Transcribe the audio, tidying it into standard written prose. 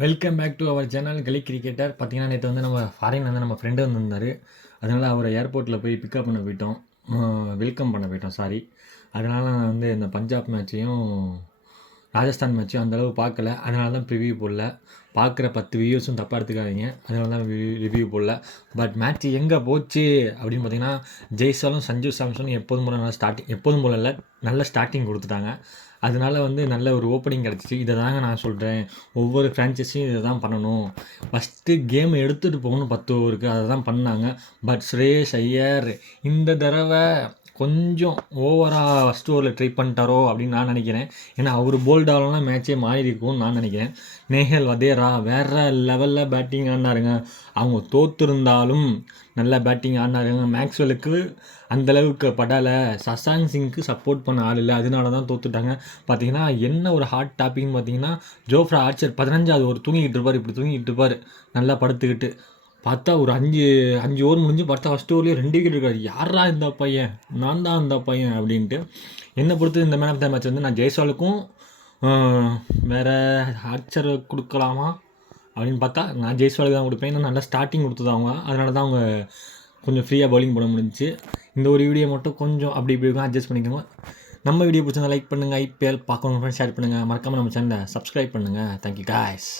Welcome back to our channel gully cricketer. பார்த்தீங்கன்னா நேற்று வந்து நம்ம ஃபாரின் வந்து நம்ம ஃப்ரெண்டு வந்திருந்தார். அதனால் அவரை ஏர்போர்ட்டில் போய் பிக்கப் பண்ண போயிட்டோம், வெல்கம் பண்ண போயிட்டோம் சாரி. அதனால் நான் வந்து இந்த பஞ்சாப் மேட்சையும் ராஜஸ்தான் மேட்சையும் அந்தளவு பார்க்கல. அதனால தான் ரிவ்யூ போடல. பார்க்குற 10 வியூஸும் தப்பாக எடுத்துக்காதீங்க, அதனால தான் ரிவ்யூ போடல. பட் மேட்ச் எங்கே போச்சு அப்படின்னு பார்த்தீங்கன்னா, ஜெய்ஸ்வாலும் சஞ்சு சாம்சனும் எப்போதும் போல எப்போதும் போல இல்லை, நல்ல ஸ்டார்டிங் கொடுத்துட்டாங்க. அதனால வந்து நல்ல ஒரு ஓப்பனிங் கிடச்சிச்சு. இதை தாங்க நான் சொல்கிறேன், ஒவ்வொரு ஃப்ரான்ச்சைஸியும் இதை தான் பண்ணணும். ஃபஸ்ட்டு கேம் எடுத்துகிட்டு போகணும் 10 ஓவருக்கு, அதை தான் பண்ணாங்க. பட் ஸ்ரேயஸ் ஐயர் இந்த தடவை கொஞ்சம் ஓவராக ஃபஸ்ட் ஓவரில் ட்ரை பண்ணிட்டாரோ அப்படின்னு நான் நினைக்கிறேன். ஏன்னா அவர் போல்டாலலாம் மேட்சே மாறி இருக்கும்னு நான் நினைக்கிறேன். நேஹல் வதேரா வேறு லெவலில் பேட்டிங் ஆடினாருங்க. அவங்க தோற்றுருந்தாலும் நல்ல பேட்டிங் ஆடினாருங்க. மேக்ஸ்வெலுக்கு அந்தளவுக்கு படலை, சசாங் சிங்க்கு சப்போர்ட் பண்ண ஆள் இல்லை, அதனால தான் தோற்றுட்டாங்க. பார்த்தீங்கன்னா என்ன ஒரு ஹாட் டாப்பிக்னு பார்த்தீங்கன்னா, ஜோஃப்ரா ஆர்ச்சர் 15வது ஓவர் தூங்கிக்கிட்டு இருப்பார், நல்லா படுத்துக்கிட்டு. பார்த்தா ஒரு அஞ்சு ஓவர் முடிஞ்சு பார்த்தா ஃபஸ்ட் ஓவர்லேயே 2 விக்கெட் இருக்காரு. யாரா இந்த பையன், நான் தான் இந்த பையன் அப்படின்ட்டு. என்னை பொறுத்து இந்த மேன் ஆஃப் த மேட்ச் வந்து நான் ஜெய்ஸ்வாலுக்கும் வேறு ஆர்ச்சர் கொடுக்கலாமா அப்படின்னு பார்த்தா நான் ஜெய்ஸ்வாலுக்கு தான் கொடுப்பேன். ஏன்னா நல்லா ஸ்டார்டிங் கொடுத்தது அவங்க, அதனால தான் அவங்க கொஞ்சம் ஃப்ரீயாக பவுலிங் போட முடிஞ்சிச்சு. இந்த ஒரு வீடியோ மட்டும் கொஞ்சம் அப்படி இப்படி இருக்கும், அட்ஜஸ்ட் பண்ணிக்கோங்க. நம்ம வீடியோ பிடிச்சிருந்தா லைக் பண்ணுங்கள், ஐபிஎல் பார்க்கணும் ஷேர் பண்ணுங்கள், மறக்காமல் நம்ம சேனலை சப்ஸ்கிரைப் பண்ணுங்கள். Thank you guys.